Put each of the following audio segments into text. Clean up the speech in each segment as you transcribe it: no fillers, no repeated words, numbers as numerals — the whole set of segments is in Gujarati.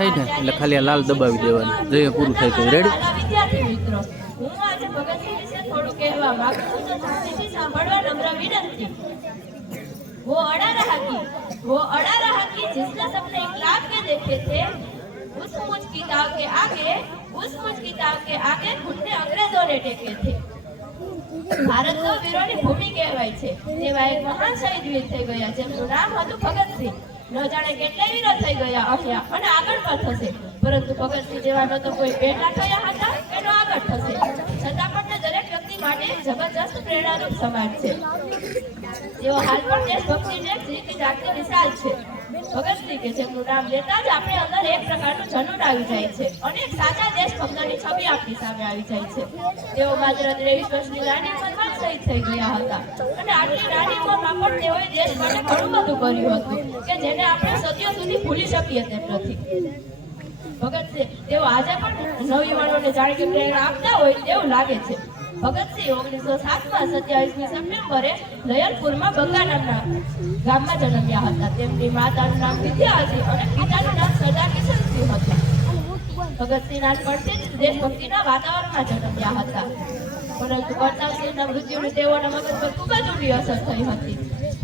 થાય ને એટલે ખાલી લાલ દબાવી દેવાની, જોઈએ પૂરું થાય તો રેડી। વિદ્યાર્થી મિત્રો, હું આજે ભગતસિંહ વિશે થોડું કહેવા માંગુ છું, તો ધ્યાનથી સાંભળવા નમ્ર વિનંતી। वो अड़ा रहा कि जिसने सपने इंकलाब के देखे थे, उस मुझ किताब के आगे घुटने अंग्रेजों ने टेके थे। भारत नो वीरोनी भूमि कहेवाय छे, तेवा एक महान शहीद वीर થઈ ગયા જેમનું નામ હતું ભગતસિંહ। ન જાણે કેટલા વીરો થઈ ગયા હશે અને આગળ પણ થશે, પરંતુ ભગતસિંહ જેવાનો તો કોઈ પેટા થયા હતા એનો આગળ થશે। છતાં પણ દરેક વ્યક્તિ માટે જબરજસ્ત પ્રેરણારૂપ સમાજ છે। તેઓ હાલ પણ દેશભક્તિને જીતી જાગતી મિસાલ છે। ભગતસિંહ કે જેમનું નામ લેતા જ આપણે અંદર એક પ્રકારનું જનૂન આવી જાય છે અને એક સાચા દેશભક્તની છબી આપણી સામે આવી જાય છે। તેઓ માત્ર 23 વર્ષની નાની ઉંમરમાં શહીદ થઈ ગયા હતા અને આટલી નાની ઉંમરમાં પણ તેઓએ દેશ માટે ઘણું બધું કર્યું હતું કે જેને આપણે સદીઓ સુધી ભૂલી શકીએ તેમ નથી। ભગતસિંહ તેઓ આજે પણ નવયુવાનોને જાણે કે પ્રેરણા આપતા હોય તેવું લાગે છે। ભગતસિંહ 1907માં 27મી સપ્ટેમ્બરે લયલપુરમાં બંગા નામના ગામમાં જન્મ્યા હતા। તેમની માતાનું નામ વિદ્યા હતી અને પિતાનું નામ સરદાર કિશનસિંહ હતું। ભગતસિંહ નાનપણથી જ દેશભક્તિના વાતાવરણમાં જન્મ્યા હતા, પરંતુ કરતારસિંહના મૃત્યુની તેઓના મગજ પર ખૂબ જ ઊંડી અસર થઈ હતી।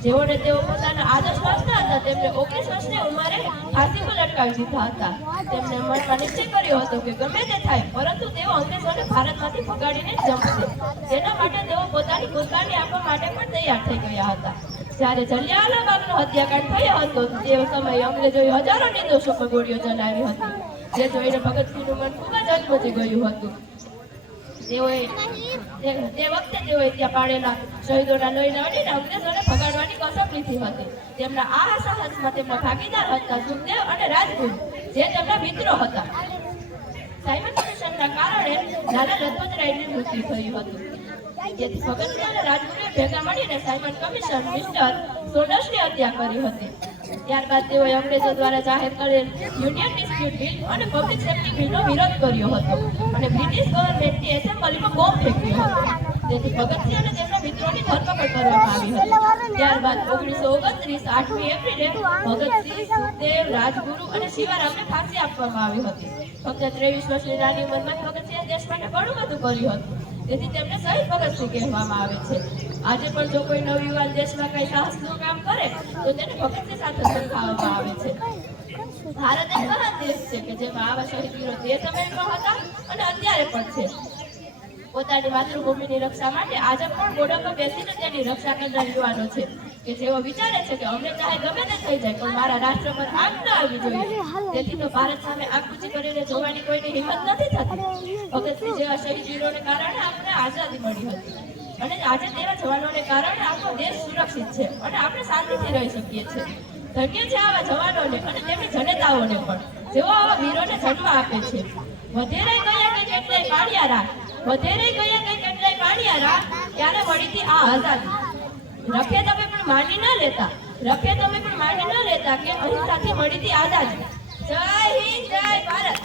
જેઓને તેઓ પોતાના આદર્શ માનતા હતા તેમને 19 વર્ષની ઉંમરે ફાંસી પર લટકાવી દીધા હતા। તેમને મનમાં નિશ્ચય કર્યો હતો કે ગમે તે થાય પરંતુ તેઓ અંગ્રેજોને ભારતમાંથી ભગાડીને જ જમશે। તેના માટે તેઓ પોતાની કુરબાની આપવા માટે પણ તૈયાર થઈ ગયા હતા। જ્યારે જલિયાવાલા બાગનો હત્યાકાંડ થયો હતો તે સમયે અંગ્રેજોએ હજારો નિર્દોષો પર ગોળીઓ ચલાવી હતી, જે જોઈને ભગતસિંહનું મન ખૂબ જ અચમચી ગયું હતું। તે વખતે તેઓએ ત્યાં પાડેલા શહીદોના લોહીને અડીને અંગ્રેજોને ભગાડવાની કસમ લીધી હતી। તેમના આ સાહસમાં તેમના ભાગીદાર હતા સુખદેવ અને રાજગુરુ, જે તેમના મિત્રો હતા। સાયમન કમિશનના કારણે લાલા લજપત રાયનું મૃત્યુ થયું હતું, જેથી ભગતસિંહ અને રાજગુરુએ ભેગા મળીને સાયમન કમિશન મિસ્ટર સોડર્સની હત્યા કરી હતી। ત્યારબાદ તેઓએ અંગ્રેજો દ્વારા જાહેર કરેલ યુનિયન ડિસ્પ્યુટ બિલ અને પબ્લિક સેફ્ટી બિલનો વિરોધ કર્યો હતો અને બ્રિટિશ ગવર્નમેન્ટની એસેમ્બલીમાં બોમ્બ ફેંક્યો હતો, જેથી ભગતસિંહ અને તેમના મિત્રોની ધરપકડ કરવામાં આવી હતી। ત્યારબાદ 1929 8મી એપ્રિલે ભગતસિંહ, સુખદેવ, રાજગુરુ અને શિવારામને ફાંસી આપવામાં આવી હતી। ફક્ત 23 વર્ષની નાની ઉંમરમાં ભગતસિંહે દેશ માટે ઘણું બધું કર્યું હતું, તેથી તેમને શહીદ ભગતસિંહ કહેવામાં આવે છે। આજે પણ જો કોઈ નવયુવાન દેશમાં કઈ સાહસનું કામ કરે તો તેને ભગતસિંહ સાથે સરખાવવામાં આવે છે। ભારત એક મહાન દેશ છે કે જેમાં આવા શહીદ વીરો તે સમયમાં હતા અને અત્યારે પણ છે। પોતાની માતૃભૂમિની રક્ષા માટે આજે પણ બોર્ડર પર બેસીને તેની રક્ષા કરનાર યુવાનો છે કે જેઓ વિચારે છે કે અમને ચાહે ગમે તે થઈ જાય પણ મારા રાષ્ટ્ર પર આગ ન આવવી જોઈએ। તેથી તો ભારત સામે આંખ ઊંચી કરીને જોવાની કોઈની હિંમત નથી થતી। ભગતસિંહ જેવા શહીદ વીરોને કારણે આપણે આઝાદી મળી હતી અને આજે તેવા જવાનોને કારણે આપણો દેશ સુરક્ષિત છે અને આપણે શાંતિથી રહી શકીએ છીએ। ધન્ય છે આવા જવાનોને અને તેમની જનતાઓને પણ જેઓ આવા વીરોને જન્મ આપે છે। વધેરે ગયા કે કેટલાય પાણિયારા ત્યારે મળીતી આ આઝાદી। રખે તમે પણ માની ન લેતા કે અહિંસાથી મળીતી આઝાદી। જય હિન્દ, જય ભારત।